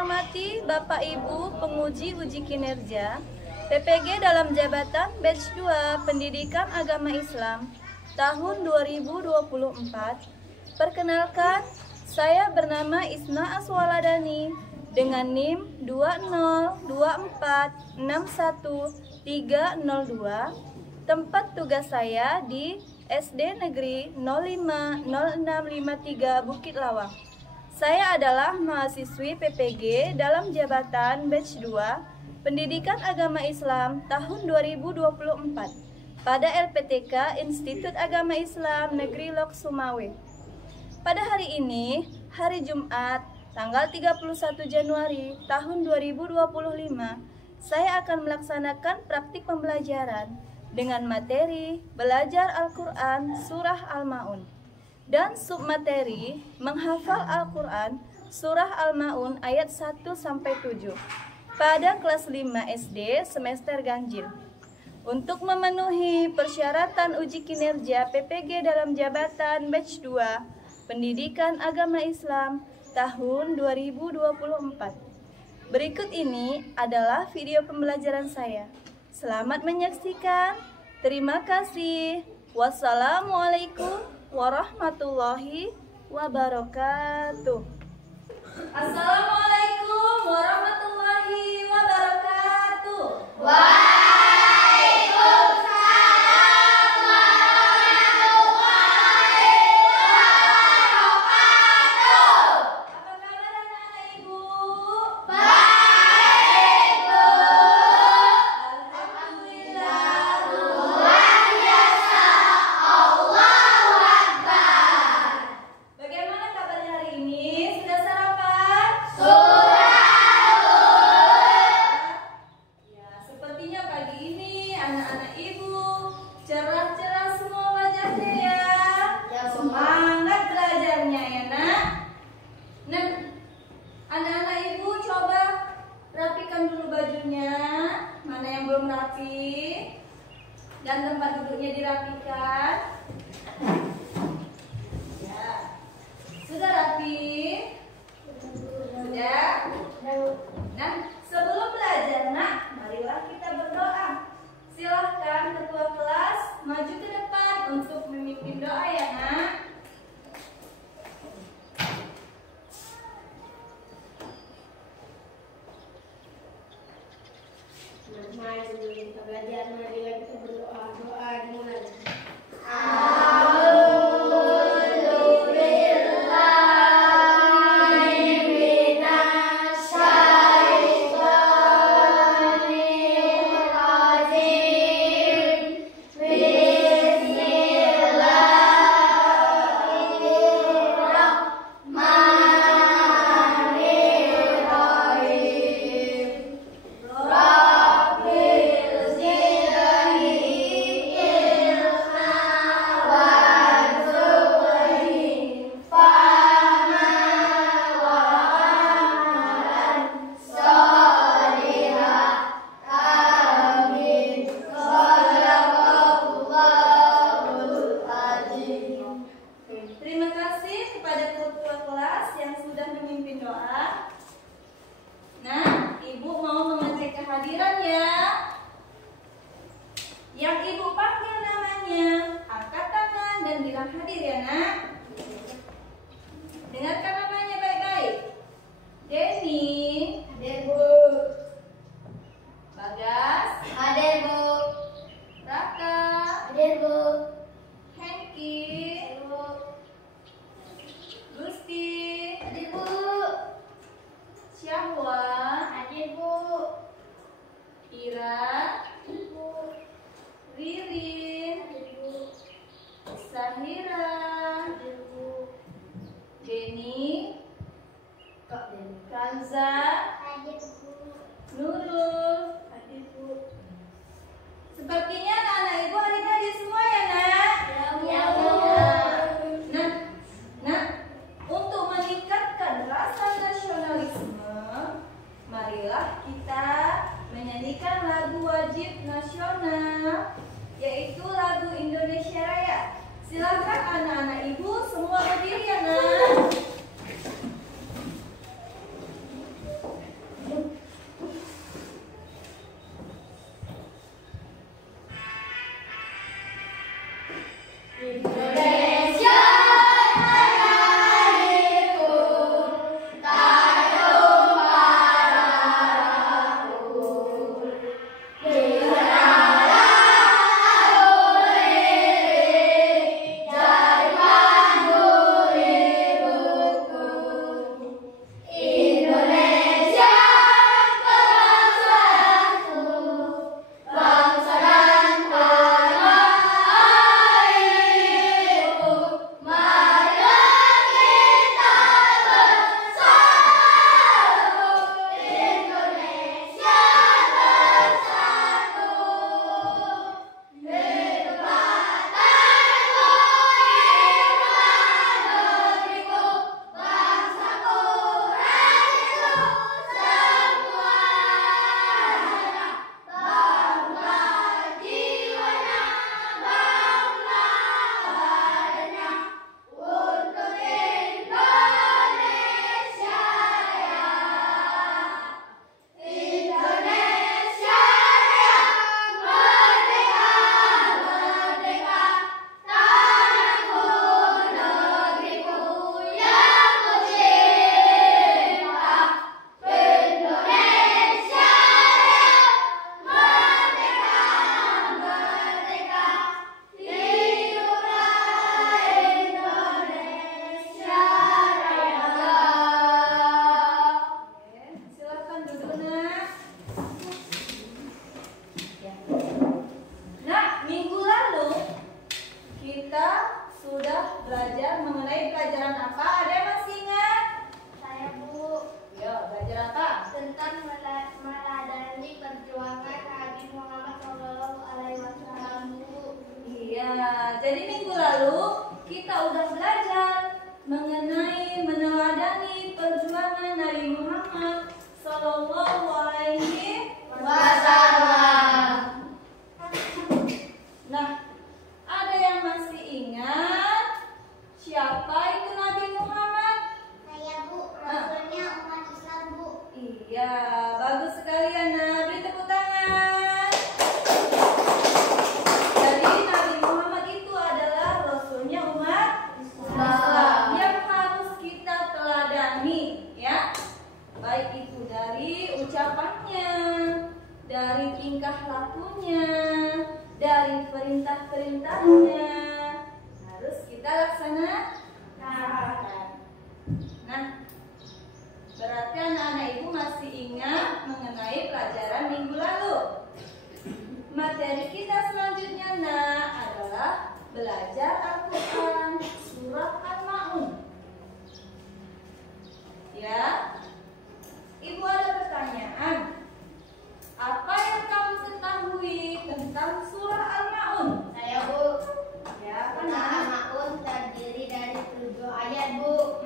hormati Bapak Ibu penguji uji kinerja PPG dalam jabatan Batch 2 Pendidikan Agama Islam tahun 2024. Perkenalkan, saya bernama Isna Aswaladani dengan NIM 202461302. Tempat tugas saya di SD Negeri 050653 Bukit Lawang. Saya adalah mahasiswi PPG dalam jabatan Batch 2 Pendidikan Agama Islam tahun 2024 pada LPTK Institut Agama Islam Negeri Lok Sumawe. Pada hari ini, hari Jumat, tanggal 31 Januari tahun 2025, saya akan melaksanakan praktik pembelajaran dengan materi belajar Al-Quran Surah Al-Ma'un dan submateri menghafal Al-Quran Surah Al-Ma'un ayat 1-7 pada kelas 5 SD semester ganjil. Untuk memenuhi persyaratan uji kinerja PPG dalam jabatan Batch 2 Pendidikan Agama Islam tahun 2024. Berikut ini adalah video pembelajaran saya. Selamat menyaksikan. Terima kasih. Wassalamualaikum warahmatullahi wabarakatuh. Assalamualaikum warahmatullahi wabarakatuh. Waalaikumsalam warahmatullahi wabarakatuh. Apa kabar anak-anak Ibu? Baik, Bu. Alhamdulillah. Luar biasa. Allahu Akbar. Bagaimana kabarnya hari ini? Sudah sarapan? Ya, sepertinya pagi ini anak-anak Ibu cerah-cerah semua wajahnya ya. Semangat belajarnya ya, Nak. Nah, anak-anak Ibu coba rapikan dulu bajunya. Mana yang belum rapi? Dan tempat duduknya dirapikan. Ya. Sudah rapi? Sudah? Nah, sebelum belajar, Nak, marilah kita berdoa. Silahkan ketua kelas maju ke depan untuk memimpin doa ya, Nak. Mari kita belajar, marilah kita berdoa. Doa dimulai. Terima kasih kepada ketua kelas yang sudah memimpin doa. Nah, Ibu mau mengecek kehadiran ya. Yang Ibu panggil namanya, angkat tangan dan bilang hadir ya, Nak. Dengarkan namanya baik-baik. Denny. Hadir, Bu. Bagas. Hadir, Bu. Raka. Hadir, Bu. Hengki. Gusti. Hadir, Bu. Syahwa. Hadir, Bu. Ira. Hadir, Bu. Ririn. Hadir, Bu. Sahira. Hadir, Bu. Denny. Kak Den. Ranza. Hadir, Bu. Nurul. Hadir, Bu. Sepertinya anak-anak Ibu adik-adik semua ya, Nak? Ya, Bu. Nah, untuk meningkatkan rasa nasionalisme, marilah kita menyanyikan lagu wajib nasional, yaitu lagu Indonesia Raya. Silakan anak-anak Ibu semua berdiri ya, Nak. jadi minggu lalu kita udah belajar mengenai meneladani perjuangan Nabi Muhammad Sallallahu Alaihi Wasallam. Nah, ada yang masih ingat siapa itu Nabi Muhammad? Saya Bu, rasulnya umat Islam Bu. Iya, bagus sekali Ana. Beri tepuk tangan. Jadi Nabi Muhammad itu adalah rasulnya umat Islam yang harus kita teladani, ya. Baik itu dari ucapannya, dari tingkah lakunya, dari perintah-perintahnya, harus kita laksanakan. Nah, berarti anak-anak ibu masih ingat mengenai pelajaran minggu lalu. Materi kita selanjutnya adalah belajar Al-Quran Surah Al-Ma'un. Ya, ibu ada pertanyaan. Apa yang kamu ketahui tentang Surah Al-Ma'un? Saya Bu. Ya, Surah Al-Ma'un terdiri dari 7 ayat Bu.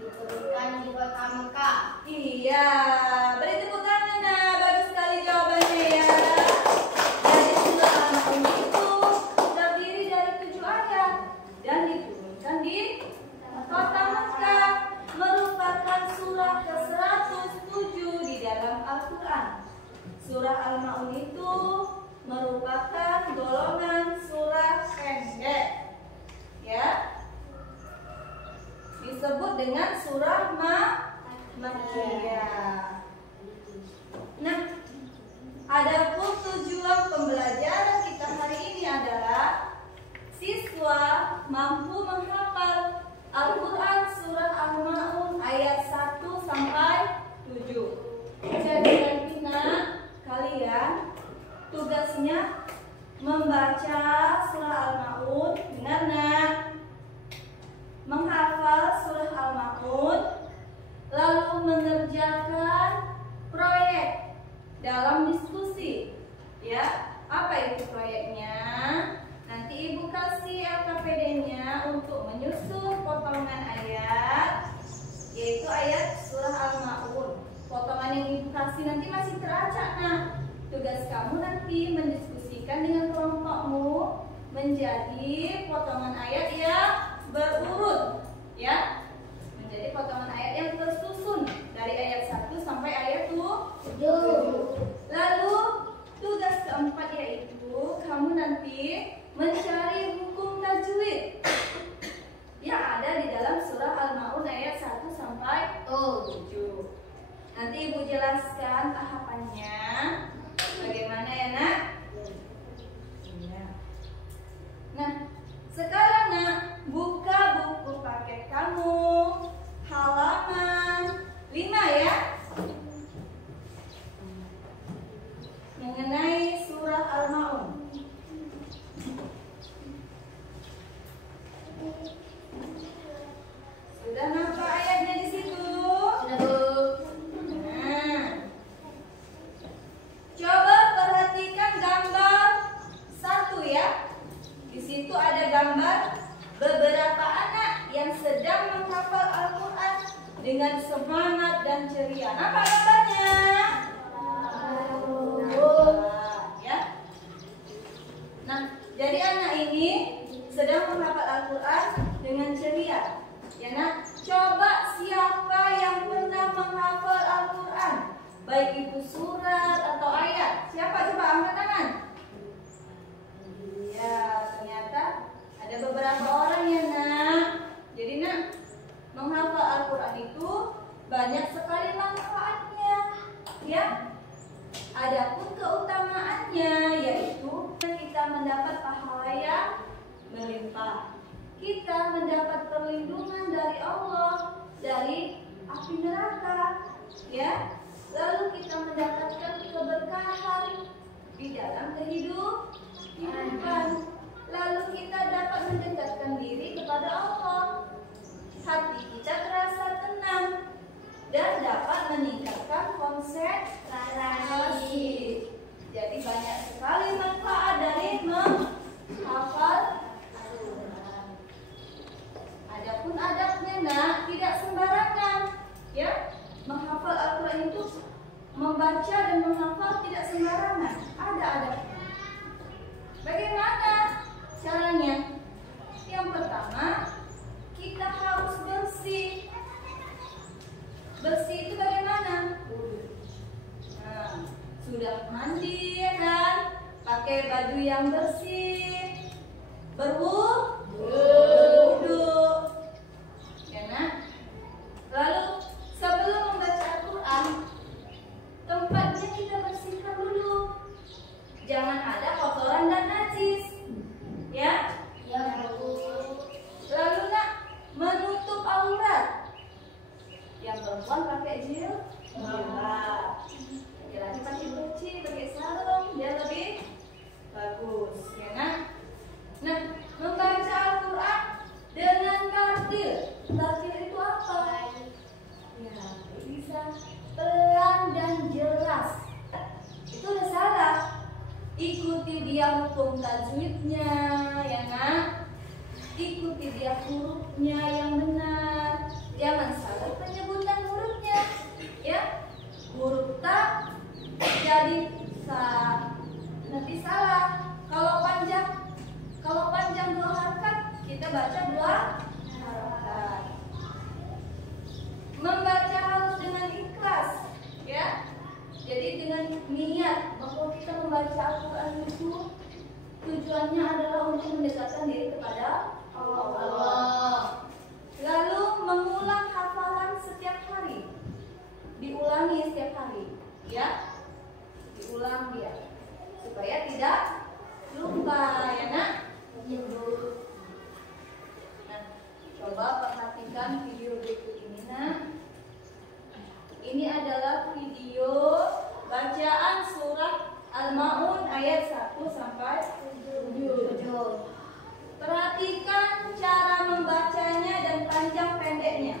Diturunkan di kota Mekah. Iya, beri tepuk tangan nah. Bagus sekali jawabannya ya. Jadi surah Al-Ma'un itu terdiri dari 7 ayat dan diturunkan di kota Mekah, merupakan surah ke-107 di dalam Al-Quran. Surah Al-Ma'un itu merupakan golongan surah pendek, ya. Disebut dengan surah Makkiyah. Nah, adapun tujuan pembelajaran kita hari ini adalah siswa mampu menghafal Al-Quran surah Al-Ma'un ayat 1 sampai 7. Jadi nanti kalian tugasnya membaca surah Al-Ma'un dengan menghafal surah Al-Ma'un, lalu mengerjakan proyek dalam diskusi. Ya, apa itu proyeknya? Nanti ibu kasih LKPD-nya untuk menyusun potongan ayat, yaitu ayat surah Al-Ma'un. Potongan yang ibu kasih nanti masih teracak. Nah, tugas kamu nanti mendiskusikan dengan kelompokmu menjadi potongan ayat yang berurut, ya, menjadi potongan ayat yang tersusun dari ayat 1 sampai ayat 7. Lalu tugas keempat yaitu kamu nanti mencari hukum tajwid yang ada di dalam surah Al-Ma'un ayat 1 sampai 7. Nanti ibu jelaskan tahapannya bagaimana ya nak? Nah, sekarang nak, buka buku paket kamu halaman 5 ya, mengenai surah Al-Ma'un. Sudah nampak ayatnya di situ? Sudah Bu. Nah, coba perhatikan gambar 1 ya. Di situ ada gambar beberapa anak yang sedang menghafal Al-Quran dengan semangat dan ceria. Apa gambarnya? Ya. Nah, jadi anak ini sedang menghafal Al-Quran dengan ceria. Ya nak, coba siapa yang pernah menghafal Al-Quran, baik itu surat atau ayat. Siapa? Coba angkat tangan. Ya, ternyata ada beberapa orang ya nak. Jadi nak, menghafal Al-Quran itu banyak sekali manfaatnya, ya. Adapun keutamaannya yaitu kita mendapat pahala yang melimpah. Kita mendapat perlindungan dari Allah dari api neraka, ya. Lalu kita mendapatkan keberkahan di dalam kehidupan. Lalu kita dapat mendekatkan diri kepada Allah. Hati kita terasa tenang dan dapat meningkatkan konsentrasi. Jadi banyak sekali manfaat dari menghafal membaca dan menghafal tidak sembarangan, ada adabnya. Bagaimana caranya? Yang pertama, kita harus bersih. Bersih itu bagaimana? Nah, sudah mandi ya kan? Pakai baju yang bersih. Berwudu. Ya nak? Lalu sebelum membaca Al-Quran, tempatnya kita bersihkan dulu. Jangan ada kotoran dan najis. Ya? Ya, Bu. Lalu nak, menutup aurat. Yang perempuan pakai jilbab. Laki-laki pakai peci, pakai sarung, biar lebih bagus, ya nak? Nah, membaca Al-Quran dengan tartil. Tartil itu apa? Ya, bisa pelan dan jelas. Itu udah salah. Ikuti dia hukum tajwidnya, ya nak? Ikuti dia hurufnya yang benar. Jangan salah penyebutan hurufnya, ya. Huruf ta jadi sa, nanti salah. Kalau panjang 2 harakat, kita baca 2 harakat. Membaca harus dengan ikhlas, ya. Jadi dengan niat bahwa kita membaca Al-Quran itu tujuannya adalah untuk mendekatkan diri kepada Allah. Lalu mengulang hafalan setiap hari. Diulangi setiap hari, ya. Diulang dia supaya tidak lupa, ya nak. Nah, coba perhatikan video berikut ini, nak. Ini adalah video bacaan surah Al-Ma'un ayat 1 sampai 7. Perhatikan cara membacanya dan panjang pendeknya.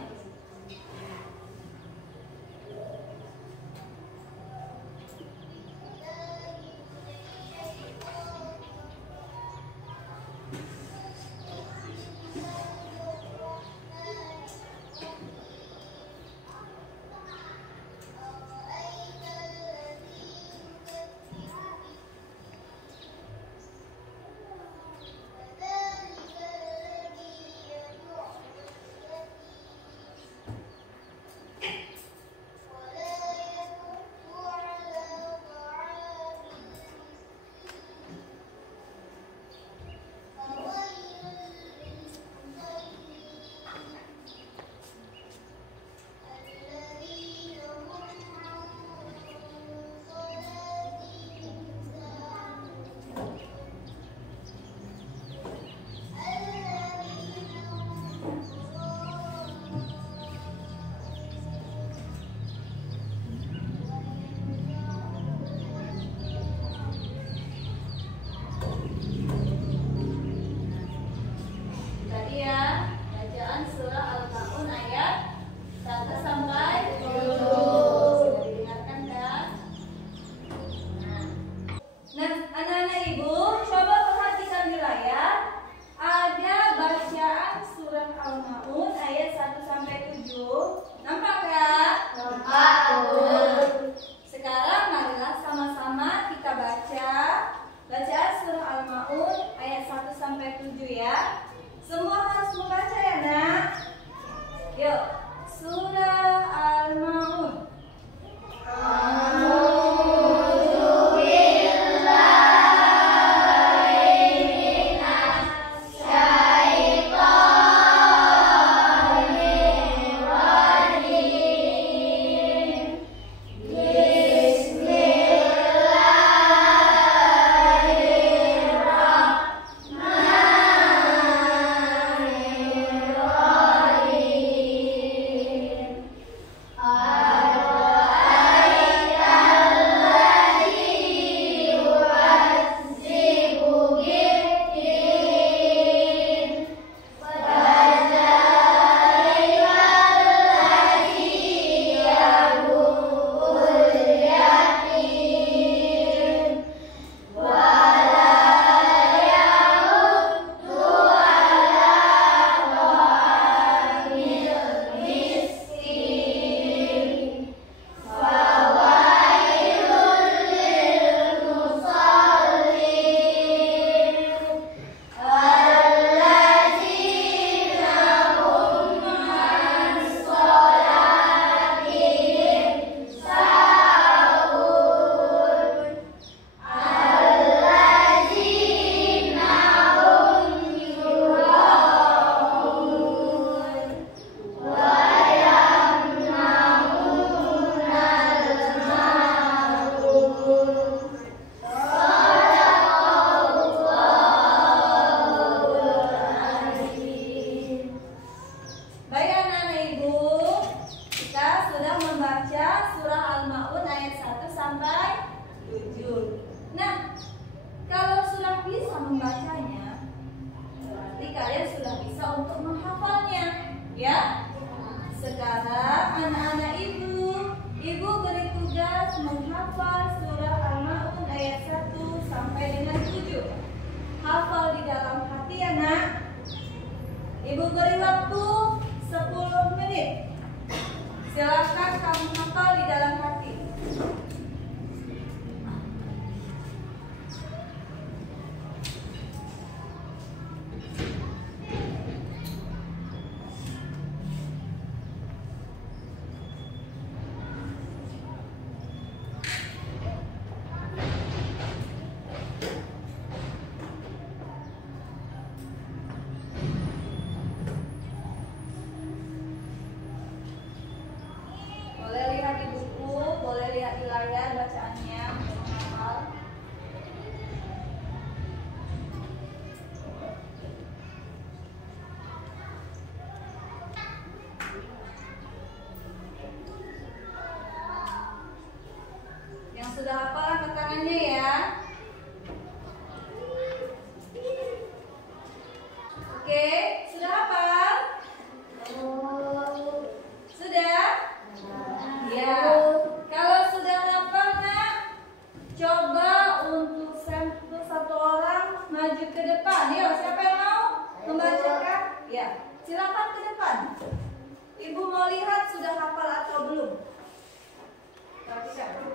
sudah hafal angkat tangannya ya. Oke, sudah hafal? Sudah? Ya. Kalau sudah hafal nak, coba untuk satu orang maju ke depan. Yuk, siapa yang mau membacakan? Ya, silakan ke depan. Ibu mau lihat sudah hafal atau belum. Perhatikan.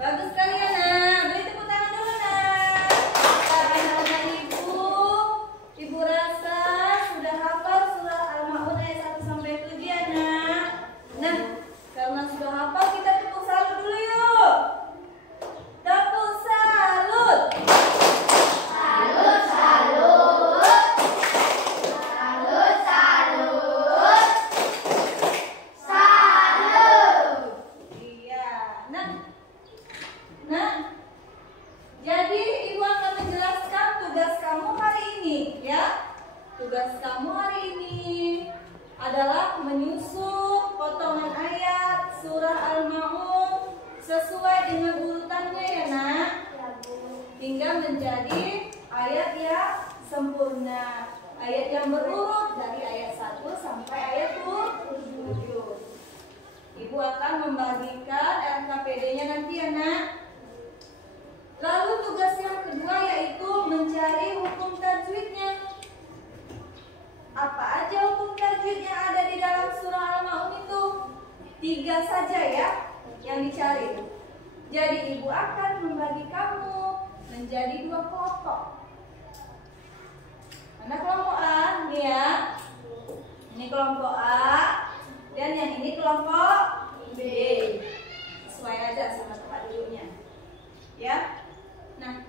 Bagus sekali ya nak, beri tepuk tangan dulu nak. Karena ibu rasa sudah hafal surah Al-Ma'un ayat 1 sampai 7 ya nak. Nah, karena sudah hafal kita tepuk salut dulu yuk. Tepuk salut. Salut, salut. Salut, salut. Salut. Iya, Nah, jadi ibu akan menjelaskan tugas kamu hari ini ya. Tugas kamu hari ini adalah menyusun potongan ayat surah Al-Ma'un sesuai dengan urutannya ya nak. Hingga menjadi ayat yang sempurna. Ayat yang berurut dari ayat 1 sampai ayat 7. Ibu akan membagikan LKPD-nya nanti ya nak. Lalu tugas yang kedua yaitu mencari hukum tajwidnya. Apa aja hukum tajwid yang ada di dalam surah Al-Ma'un itu? 3 saja ya yang dicari. Jadi ibu akan membagi kamu menjadi 2 kelompok. Mana kelompok A? Nih ya. Ini kelompok A dan yang ini kelompok B. Sesuai aja sama tempat duduknya. Ya. Nah,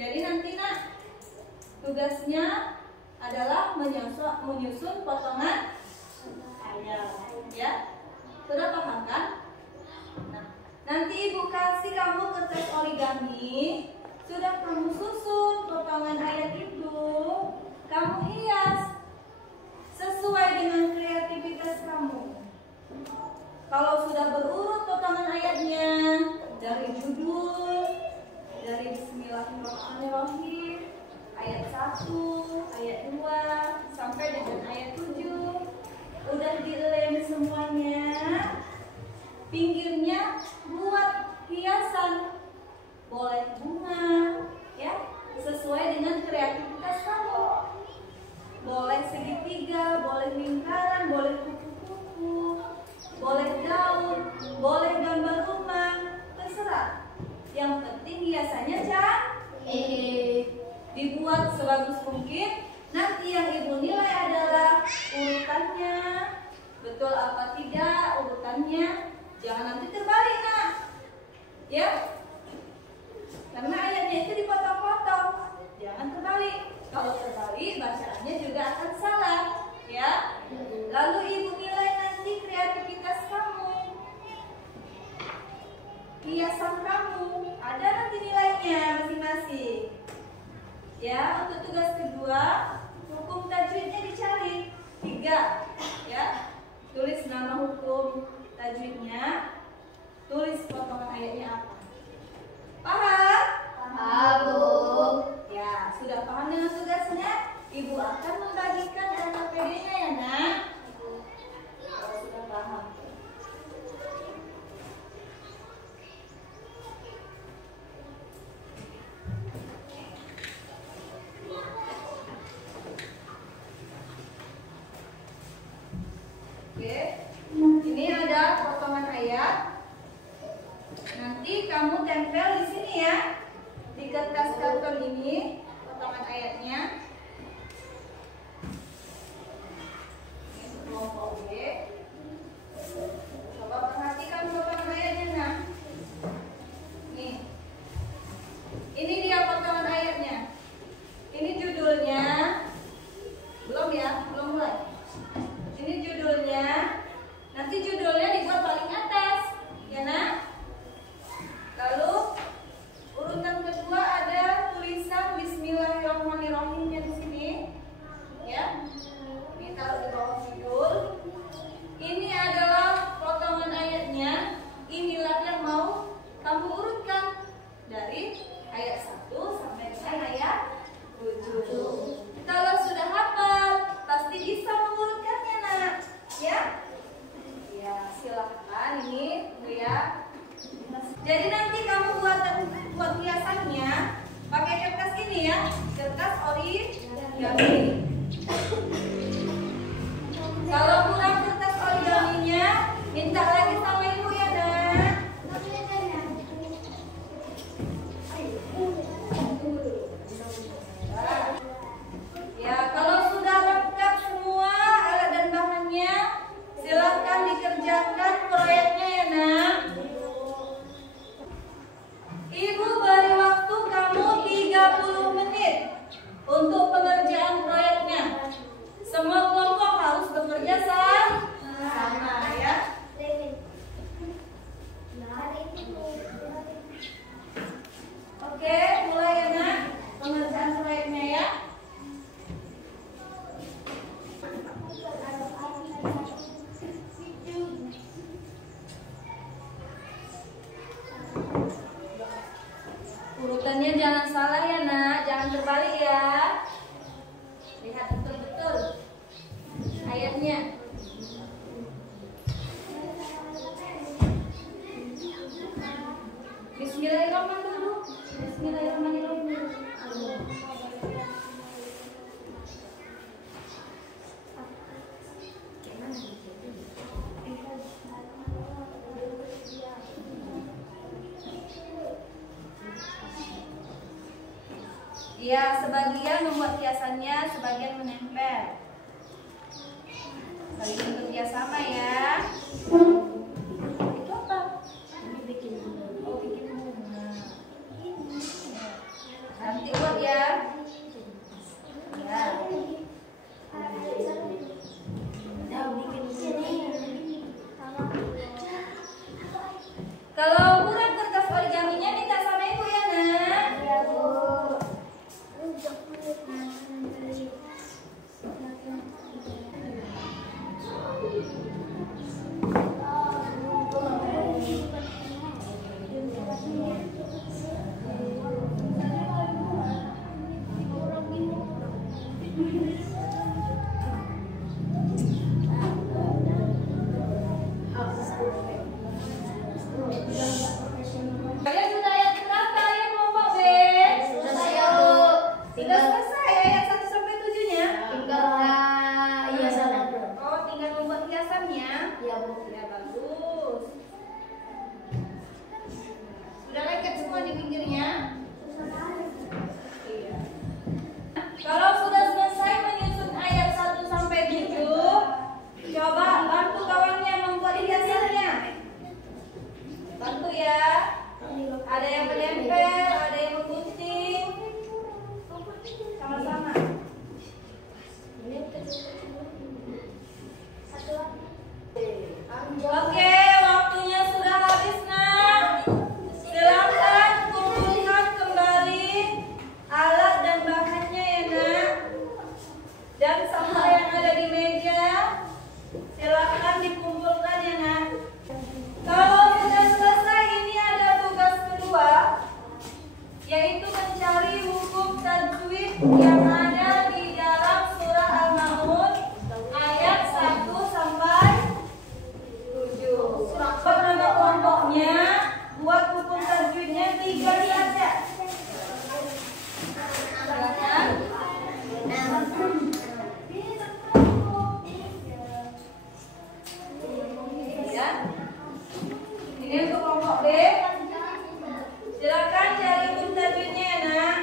jadi nanti nak tugasnya adalah menyusun potongan ayat, ya. Sudah paham kan? Nah, nanti ibu kasih kamu kertas origami, sudah kamu susun potongan ayat itu, kamu hias sesuai dengan kreativitas kamu. Kalau sudah berurut potongan ayatnya dari judul, dari Bismillahirrahmanirrahim ayat 1, ayat 2 sampai dengan ayat 7 udah dilem semuanya. Pinggirnya buat hiasan, boleh bunga ya, sesuai dengan kreativitas kamu. Boleh segitiga, boleh lingkaran, boleh kupu-kupu, boleh daun, boleh gambar rumah, terserah. Yang penting hiasannya dibuat sebagus mungkin. Nanti yang ibu nilai adalah urutannya, betul apa tidak urutannya. Jangan nanti terbalik nak, ya. Karena ayatnya itu dipotong-potong, jangan terbalik. Kalau terbalik bacaannya juga akan salah, ya. Lalu ibu nilai nanti kreativitas kamu, hiasan kamu, ada nanti nilainya masing-masing. Ya, untuk tugas kedua, hukum tajwidnya dicari 3, ya. Tulis nama hukum tajwidnya, tulis potongan ayatnya apa. Paham? Paham, Bu. Ya, sudah paham dengan tugasnya? Ibu akan membagikan LKPD-nya ya, nak. Kalau sudah paham. ini potongan ayatnya. Ini kelompok B. Coba perhatikan potongan ayatnya, nah. Nih. Ini dia potongan ayatnya. Ini judulnya. Belum ya, belum mulai. Ini judulnya. Nanti judulnya dibuat paling atas, ya nak. Lalu urutan kedua ada tulisan Bismillahirrahmanirrahimnya di sini, ya. Ini taruh di bawah judul. Ini adalah potongan ayatnya. Inilah yang mau kamu urutkan dari ayat 1 sampai dengan ayat 7. Kalau sudah hafal, pasti bisa mengurutkannya, nak. Ya? Ya, silahkan ini, ya. Jadi nanti kamu buat hiasannya pakai kertas ini ya, kertas origami. Kalau kurang kertas origaminya, minta lagi sama ibu ya, nak. Ya, kalau sudah lengkap semua alat dan bahannya, silakan dikerjakan proyeknya ya, nak. Ibu beri waktu kamu 30 menit untuk pengerjaan proyeknya. Semua kelompok harus bekerja sama ya. Oke, mulai ya, nak. Pengerjaan proyeknya ya. Urutannya jangan salah ya, nak. Jangan terbalik ya. Lihat betul-betul ayatnya. Bismillahirrahmanirrahim. Bismillahirrahmanirrahim. Ya, sebagian membuat hiasannya, sebagian menempel. Saling bekerja sama ya. Itu apa? Ini bikin bunga. Oh, bikin bunga. Nanti buat ya. Ya. Kalau kurang kertas origaminya minta sama ibu ya, nak. Ya, Bu. Kalian sudah ayat berapa ya, kelompok B? Selesai ya, Bu. Sudah selesai ayat 1 sampai 7-nya? Tinggal hiasan aja. Oh, tinggal membuat hiasannya. Ya, Bu. Ya, bagus. Sudah lengket semua di pinggirnya? Iya. Kalau sudah selesai menyusun ayat 1 sampai 7, coba bantu kawannya membuat hiasannya. Bantu ya. Ada yang menempel, ada yang menggunting. Sama-sama. Oke, waktunya sudah habis, nak. Silakan kumpulkan kembali alat dan bahannya ya, nak. Dan sampah yang ada di meja, silakan dikumpulkan ya, nak. Kalau sudah selesai, ini ada tugas kedua, yaitu mencari hukum tajwid yang ada di dalam surah Al-Maun ayat 1 sampai 7. Bernama kelompoknya, buat hukum tajwidnya 3 saja. Silakan. Ya. Ini untuk kelompok B. Silakan cari hukum tajwidnya ya, nak.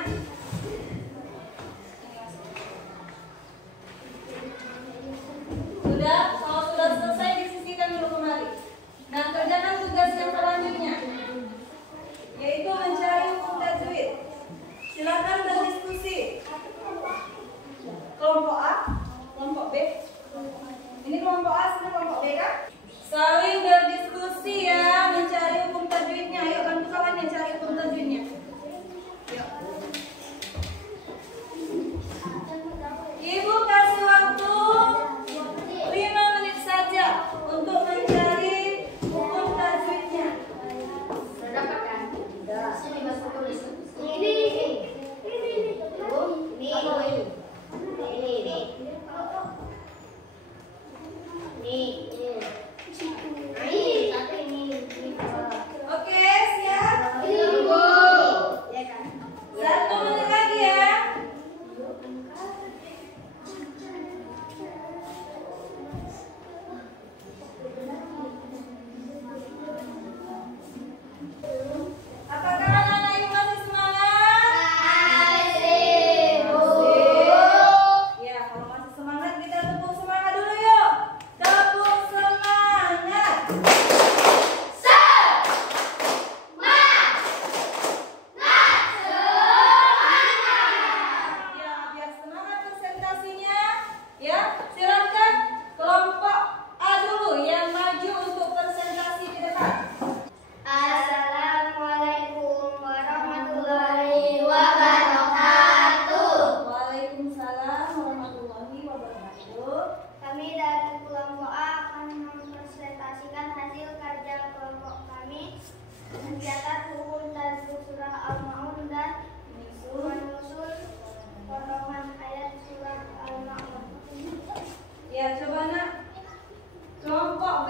kelompok A, kelompok B. Ini kelompok A, sini kelompok B kan? Saling berdiskusi ya, mencari hukum tajwidnya. Ayo bantu kawannya cari hukum tajwidnya. Yuk. Ibu kasih waktu 5 menit saja untuk mencari hukum tajwidnya. Sudah dapat kan? Sudah. Sini masuk tulis. Ini. Oke, siap? 1 menit lagi ya. Apakah anak-anak ibu masih semangat? Ya, kalau masih semangat kita tepuk semangat dulu yuk. Tepuk semangat. Ya, biar semangat presentasinya. Ya, silakan kelompok A dulu yang maju untuk presentasi di depan. Assalamualaikum warahmatullahi wabarakatuh. Waalaikumsalam warahmatullahi wabarakatuh. Kami dari kelompok A akan mempresentasikan hasil kerja kelompok kami mencatat hukum tajwid surah Al-Maun dan menyusun potongan ayat surah Al-Maun. Ya, coba nak. Kelompok B,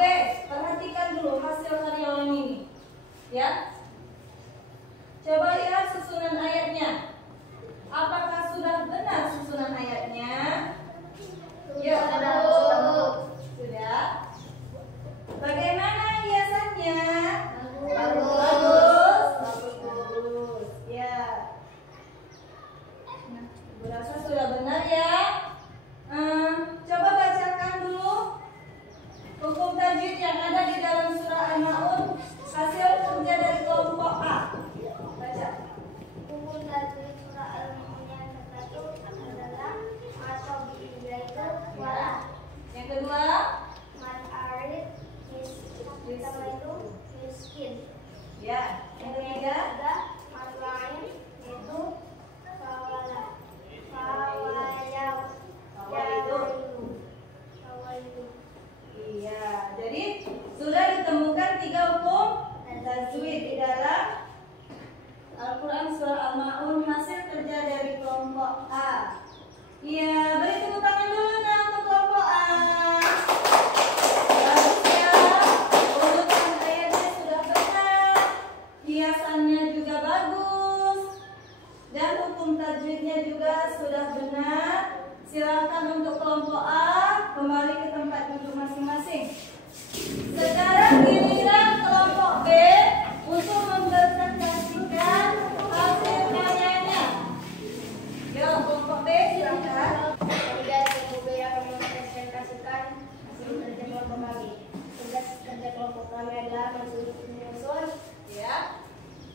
perhatikan dulu hasil karyawan ini. Ya. Coba lihat susunan ayatnya. Apakah sudah benar susunan ayatnya? Ya, sudah. Bagaimana hiasannya? Bagus. Ya. Nah, Ibu rasa sudah benar ya. Coba bacakan dulu hukum tajwid yang ada di dalam surah Al-Maun, hasil kerja dari kelompok A. Baca. Hukum tajwid surah Al-Maun yang satu adalah matobi, yaitu wala, Yang kedua, mat arif, pertama itu miskin. ya. Yang ketiga, Ada mat lain, yaitu fawala, fawaidu. iya. Jadi sudah ditemukan 3 hukum tajwid di dalam Al-Quran surah Al-Maun, hasil kerja dari kelompok A. Iya, beri tepuk tangan dulu nah untuk kelompok A. Bagus ya, urutan ayatnya sudah benar, hiasannya juga bagus, dan hukum tajwidnya juga sudah benar. Silakan untuk kelompok A kembali ke tempat duduk masing-masing. Sekarang giliran kelompok B untuk mempresentasikan hasil karyanya. Yo, kelompok B silakan. Kami dari kelompok B akan mempresentasikan hasil kerja kelompok kami. Tugas kerja kelompok kami adalah menyusun Ya,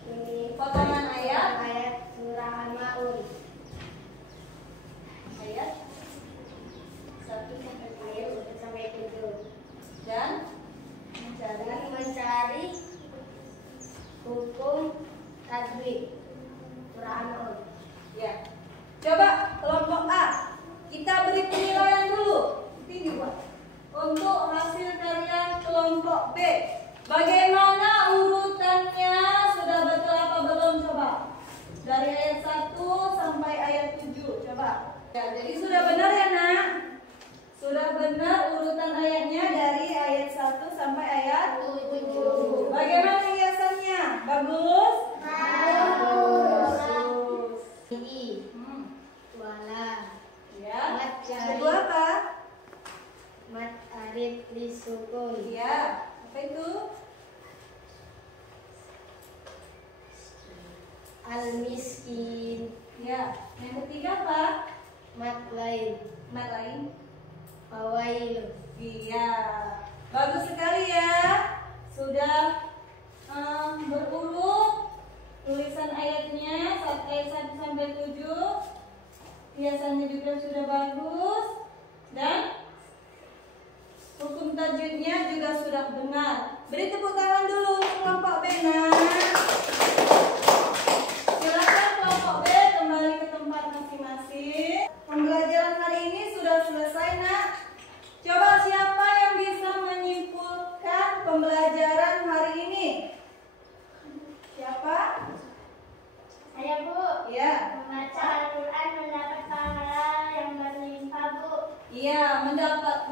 ini potongan ayat surah Al-Maun. ayat 1 Ayat 1 sampai 7. dan Dan mencari mencari hukum tajwid surah Al-Maun. ya. Coba kelompok A, kita beri penilaian dulu. Ini buat untuk hasil karya kelompok B. Bagaimana urutannya? Sudah betul apa belum? Coba dari ayat 1 sampai ayat 7. Coba. Ya, jadi sudah benar ya nak? Sudah benar urutan ayatnya dari ayat 1 sampai ayat 7. Bagaimana hiasannya? Bagus? Bagus. Wala Ya. Yang kedua apa? mat arif lisukun. Ya. Apa itu? Al-miskin. Ya. Yang ketiga apa? Mat lain. Mat lain. Fawail. Iya. Bagus sekali ya. Sudah berurut tulisan ayatnya ayat 1 sampai 7. Hiasannya juga juga sudah bagus dan hukum tajwidnya juga sudah benar. Beri tepuk tangan dulu kelompok B, nak. Silakan kelompok B kembali ke tempat masing-masing. Pembelajaran hari ini sudah selesai, nak. Coba siapa yang bisa menyimpulkan pembelajaran hari ini? Siapa? Saya, Bu. Ya. Membaca Al-Quran mendapat pahala yang berlimpah, Bu. Iya,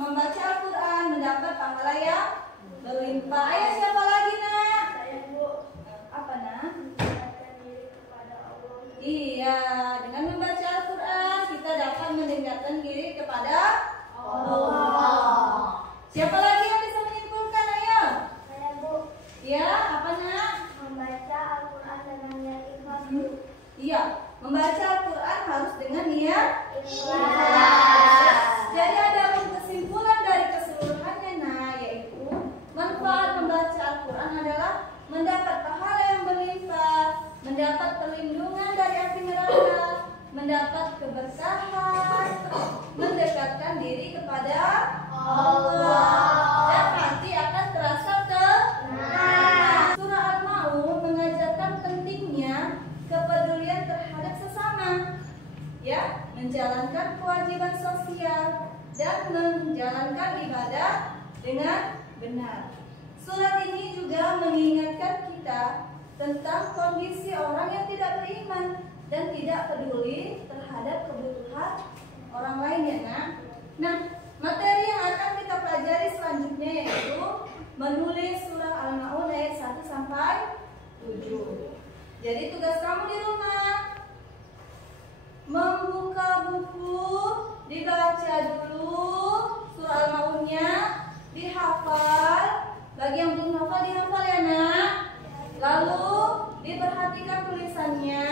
membaca Al-Quran mendapat pahala yang berlimpah. Ayo siapa lagi, nak? Saya, Bu. Apa, nak? Mendekatkan diri kepada Allah. Iya, dengan membaca Al-Quran kita dapat mendekatkan diri kepada Allah. Siapa lagi yang bisa menyimpulkan? Ayo. Saya, Bu. Ya, apa, nak? Membaca Al-Quran dengan niat ikhlas, Bu. Iya, membaca Al-Quran harus dengan niat Ikhlas. Jadi ada kesimpulan dari keseluruhannya, nah, yaitu manfaat membaca Al-Quran adalah mendapat pahala yang berlimpah, mendapat perlindungan dari api neraka, mendapat keberkahan, mendekatkan diri kepada Allah, dan hati akan terasa tenang. Surah Al-Maun mengajarkan pentingnya kepedulian terhadap sesama, ya, menjalankan kewajiban sosial dan menjalankan ibadah dengan benar. Surat ini juga mengingatkan kita tentang kondisi orang yang tidak beriman dan tidak peduli terhadap kebutuhan orang lain, ya, nak. Nah, materi yang akan kita pelajari selanjutnya yaitu menulis surah Al-Maun ayat 1 sampai 7. Jadi tugas kamu di rumah membuka buku, dibaca dulu surah Al-Maunnya, dihafal. Bagi yang belum hafal dihafal, ya, nak. Lalu diperhatikan tulisannya.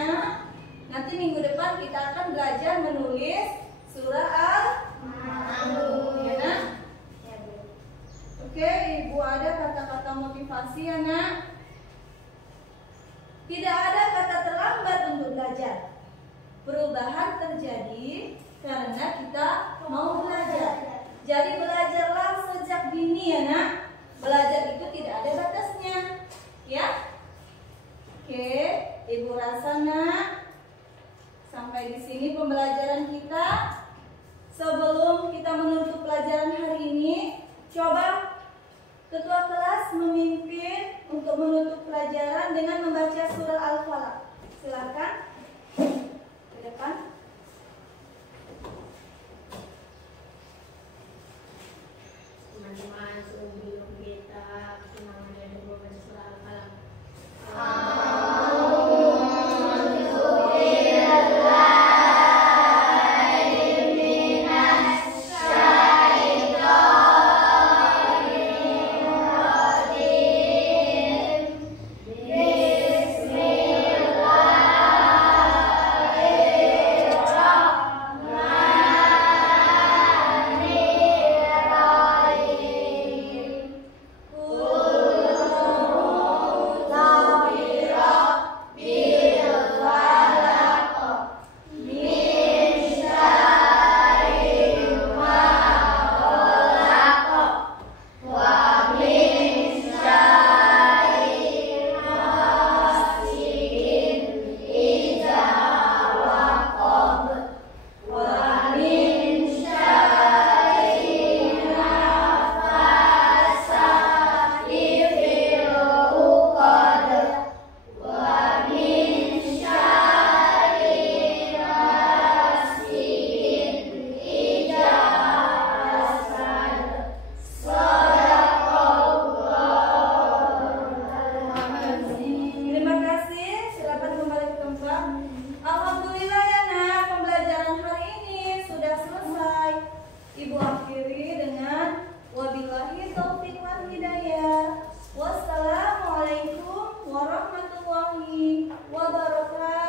Nanti minggu depan kita akan belajar menulis surah Al-Maun, ya, nak. Oke, Ibu ada kata-kata motivasi, ya, nak. Tidak ada kata terlambat untuk belajar. Perubahan terjadi karena kita mau belajar. Jadi belajarlah sejak dini, ya, nak. Belajar itu tidak ada batasnya, ya. Oke, Ibu rasa, nak, sampai di sini pembelajaran kita. Sebelum kita menutup pelajaran hari ini, coba Ketua kelas memimpin untuk menutup pelajaran dengan membaca surah Al-Falaq. Silakan ke depan. Teman-teman, sebelum kita semangat dan membaca surah Al-Falaq. Wassalamualaikum warahmatullahi wabarakatuh.